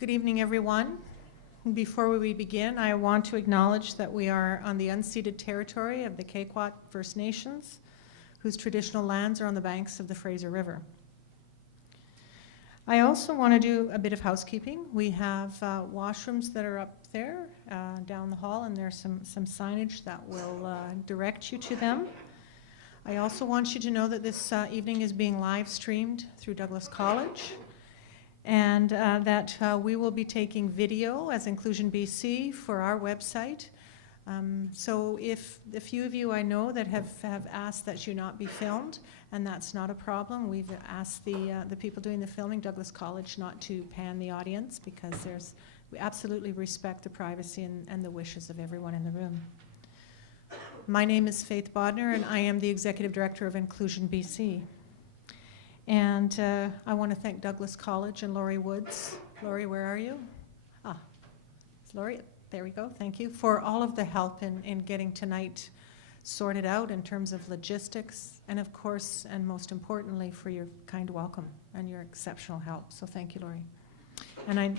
Good evening, everyone. Before we begin, I want to acknowledge that we are on the unceded territory of the Quechua First Nations, whose traditional lands are on the banks of the Fraser River. I also want to do a bit of housekeeping. We have washrooms that are up there down the hall, and there's some signage that will direct you to them. I also want you to know that this evening is being live streamed through Douglas College, and that we will be taking video as Inclusion BC for our website. So if the few of you I know that have asked that you not be filmed, and that's not a problem, we've asked the people doing the filming, Douglas College, not to pan the audience, because we absolutely respect the privacy and the wishes of everyone in the room. My name is Faith Bodnar, and I am the Executive Director of Inclusion BC. And I want to thank Douglas College and Laurie Woods. Laurie, where are you? It's Laurie. There we go. Thank you for all of the help in getting tonight sorted out in terms of logistics, and of course, and most importantly, for your kind welcome and your exceptional help. So thank you, Laurie. And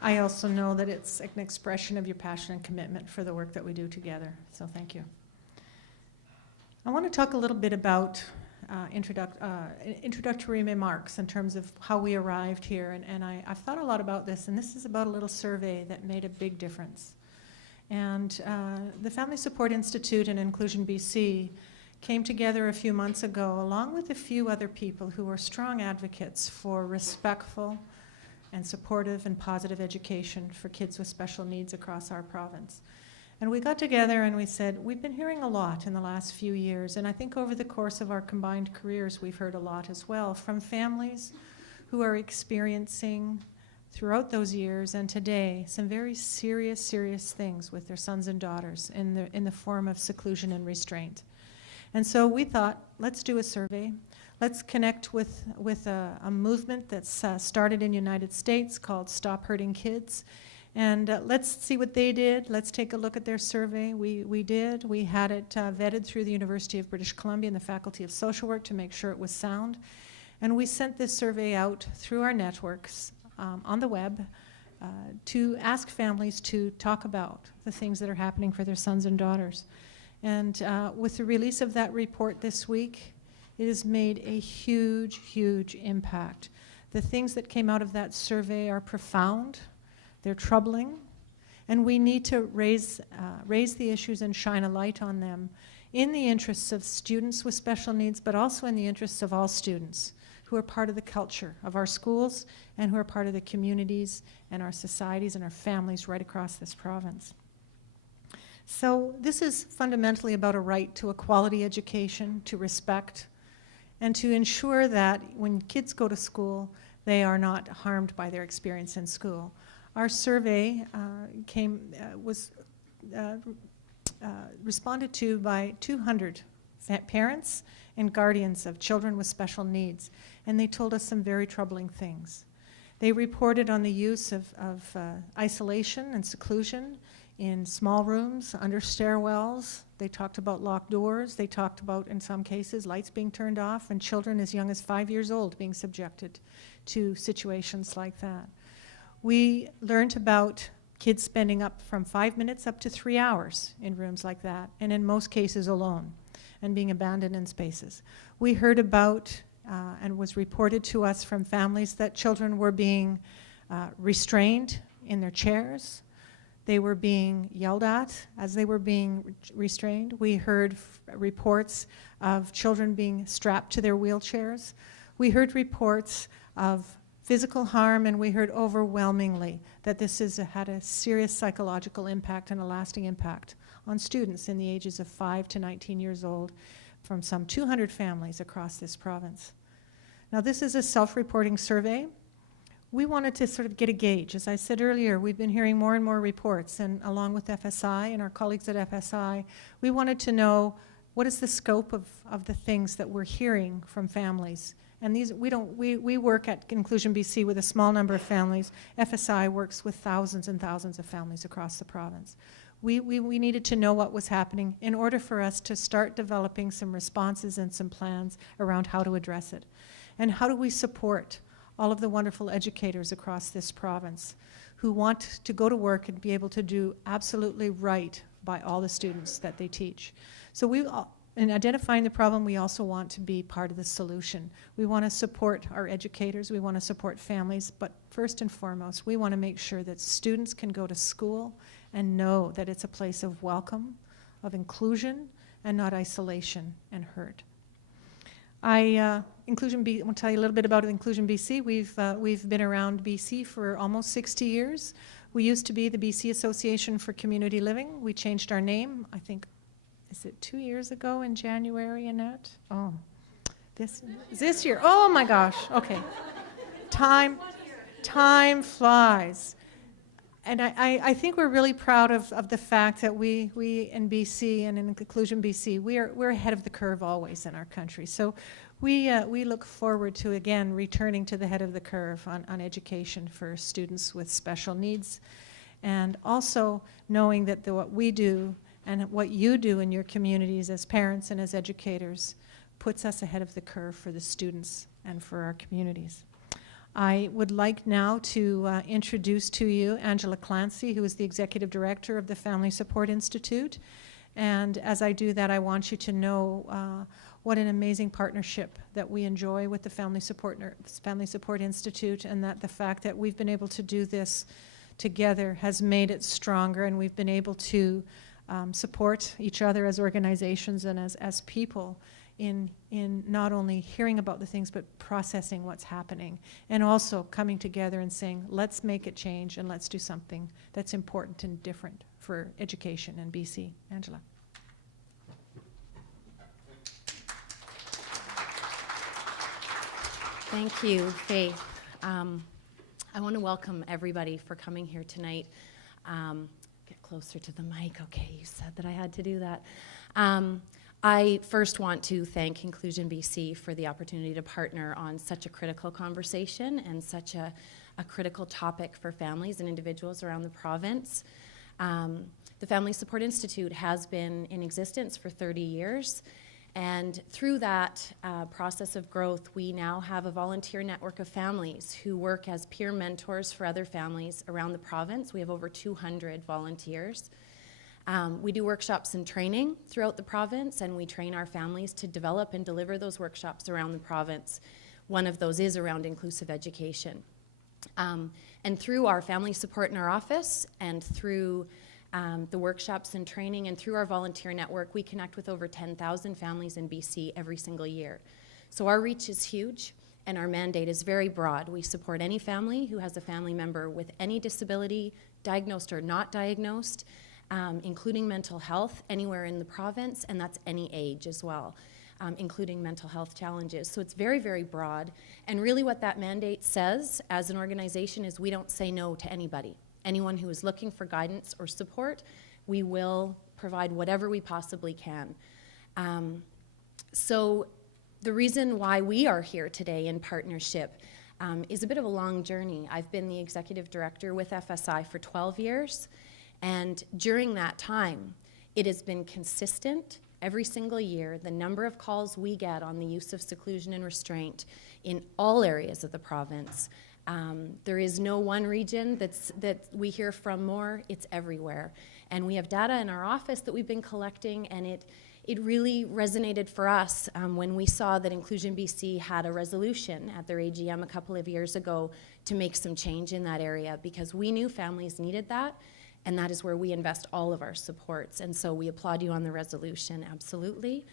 I also know that it's an expression of your passion and commitment for the work that we do together. So thank you. I want to talk a little bit about introductory remarks in terms of how we arrived here, and I've thought a lot about this, and this is about a little survey that made a big difference. And the Family Support Institute and Inclusion BC came together a few months ago, along with a few other people who are strong advocates for respectful and supportive and positive education for kids with special needs across our province. And we got together and we said, we've been hearing a lot in the last few years, and I think over the course of our combined careers we've heard a lot as well from families who are experiencing throughout those years and today some very serious things with their sons and daughters in the form of seclusion and restraint. And so we thought, let's do a survey. Let's connect with a movement that's started in the United States called Stop Hurting Kids. And let's see what they did. Let's take a look at their survey. We did. We had it vetted through the University of British Columbia and the Faculty of Social Work to make sure it was sound. And we sent this survey out through our networks on the web to ask families to talk about the things that are happening for their sons and daughters. And with the release of that report this week, it has made a huge impact. The things that came out of that survey are profound. They're troubling, and we need to raise the issues and shine a light on them in the interests of students with special needs, but also in the interests of all students who are part of the culture of our schools and who are part of the communities and our societies and our families right across this province. So this is fundamentally about a right to a quality education, to respect, and to ensure that when kids go to school, they are not harmed by their experience in school. Our survey was responded to by 200 parents and guardians of children with special needs, and they told us some very troubling things. They reported on the use of isolation and seclusion in small rooms, under stairwells. They talked about locked doors. They talked about, in some cases, lights being turned off and children as young as 5 years old being subjected to situations like that. We learned about kids spending up from 5 minutes up to 3 hours in rooms like that, and in most cases alone, and being abandoned in spaces. We heard about, and was reported to us from families, that children were being restrained in their chairs. They were being yelled at as they were being restrained. We heard reports of children being strapped to their wheelchairs. We heard reports of physical harm, and we heard overwhelmingly that this had a serious psychological impact and a lasting impact on students in the ages of 5 to 19 years old from some 200 families across this province. Now, this is a self-reporting survey. We wanted to sort of get a gauge. As I said earlier, we've been hearing more and more reports, and along with FSI and our colleagues at FSI, we wanted to know what is the scope of the things that we're hearing from families. And these, we work at Inclusion BC with a small number of families. FSI works with thousands and thousands of families across the province. We needed to know what was happening in order for us to start developing some responses and some plans around how to address it. And how do we support all of the wonderful educators across this province who want to go to work and be able to do absolutely right by all the students that they teach. So in identifying the problem, we also want to be part of the solution. We want to support our educators, we want to support families, but first and foremost, we want to make sure that students can go to school and know that it's a place of welcome, of inclusion, and not isolation and hurt. I'll tell you a little bit about Inclusion BC. We've been around BC for almost 60 years. We used to be the BC Association for Community Living. We changed our name, I think, is it 2 years ago in January, Annette? Oh, this year. Oh my gosh, okay. Time flies. And I think we're really proud of the fact that we in BC and in Inclusion BC, we're ahead of the curve always in our country. So we look forward to, again, returning to the head of the curve on education for students with special needs. And also knowing that what we do and what you do in your communities as parents and as educators puts us ahead of the curve for the students and for our communities. I would like now to introduce to you Angela Clancy, who is the Executive Director of the Family Support Institute. And as I do that, I want you to know what an amazing partnership that we enjoy with the Family Support Institute, and that the fact that we've been able to do this together has made it stronger, and we've been able to support each other as organizations and as people in not only hearing about the things but processing what's happening, and also coming together and saying, let's make it change and let's do something that's important and different for education in BC. Angela. Thank you, Faith. I want to welcome everybody for coming here tonight. Get closer to the mic. Okay, you said that I had to do that. I first want to thank Inclusion BC for the opportunity to partner on such a critical conversation and such a critical topic for families and individuals around the province. The Family Support Institute has been in existence for 30 years, and through that process of growth, we now have a volunteer network of families who work as peer mentors for other families around the province. We have over 200 volunteers. We do workshops and training throughout the province, and we train our families to develop and deliver those workshops around the province. One of those is around inclusive education. And through our family support in our office and through the workshops and training and through our volunteer network, we connect with over 10,000 families in BC every single year. So our reach is huge and our mandate is very broad. We support any family who has a family member with any disability, diagnosed or not diagnosed, including mental health anywhere in the province, and that's any age as well, including mental health challenges. So it's very, very broad. And really what that mandate says as an organization is we don't say no to anybody. Anyone who is looking for guidance or support, we will provide whatever we possibly can. So the reason why we are here today in partnership is a bit of a long journey. I've been the executive director with FSI for 12 years. And during that time, it has been consistent every single year, the number of calls we get on the use of seclusion and restraint in all areas of the province. There is no one region that we hear from more, it's everywhere. And we have data in our office that we've been collecting, and it really resonated for us when we saw that Inclusion BC had a resolution at their AGM a couple of years ago to make some change in that area, because we knew families needed that. And that is where we invest all of our supports. And so we applaud you on the resolution, absolutely.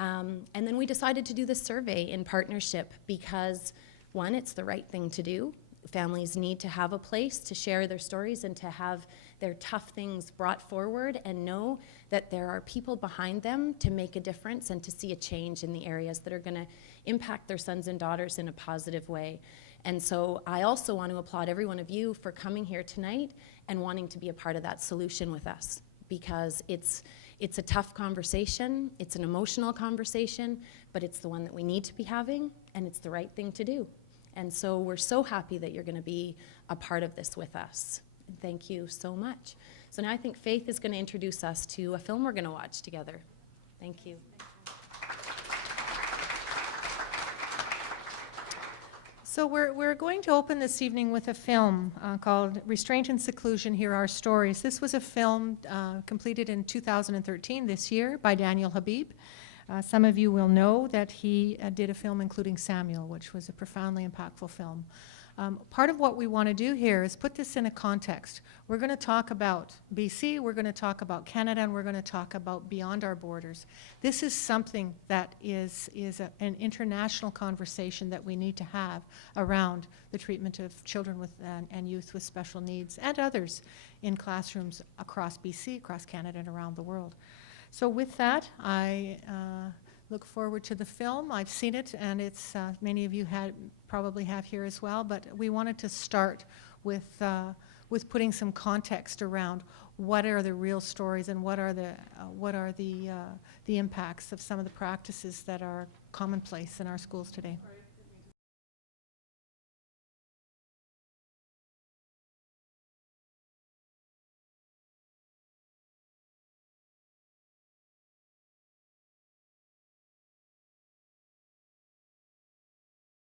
And then we decided to do this survey in partnership because, one, it's the right thing to do. Families need to have a place to share their stories and to have their tough things brought forward and know that there are people behind them to make a difference and to see a change in the areas that are going to impact their sons and daughters in a positive way. And so I also want to applaud every one of you for coming here tonight and wanting to be a part of that solution with us, because it's a tough conversation, it's an emotional conversation, but it's the one that we need to be having, and it's the right thing to do. And so we're so happy that you're going to be a part of this with us. Thank you so much. So now I think Faith is going to introduce us to a film we're going to watch together. Thank you. So we're going to open this evening with a film called Restraint and Seclusion, Here Are Stories. This was a film completed in 2013, this year, by Daniel Habib. Some of you will know that he did a film including Samuel, which was a profoundly impactful film. Part of what we want to do here is put this in a context. We're going to talk about BC, we're going to talk about Canada, and we're going to talk about beyond our borders. This is something that is an international conversation that we need to have around the treatment of children with and youth with special needs and others in classrooms across BC, across Canada, and around the world. So with that, I look forward to the film. I've seen it, and it's many of you probably have here as well. But we wanted to start with putting some context around what are the real stories and what are the impacts of some of the practices that are commonplace in our schools today.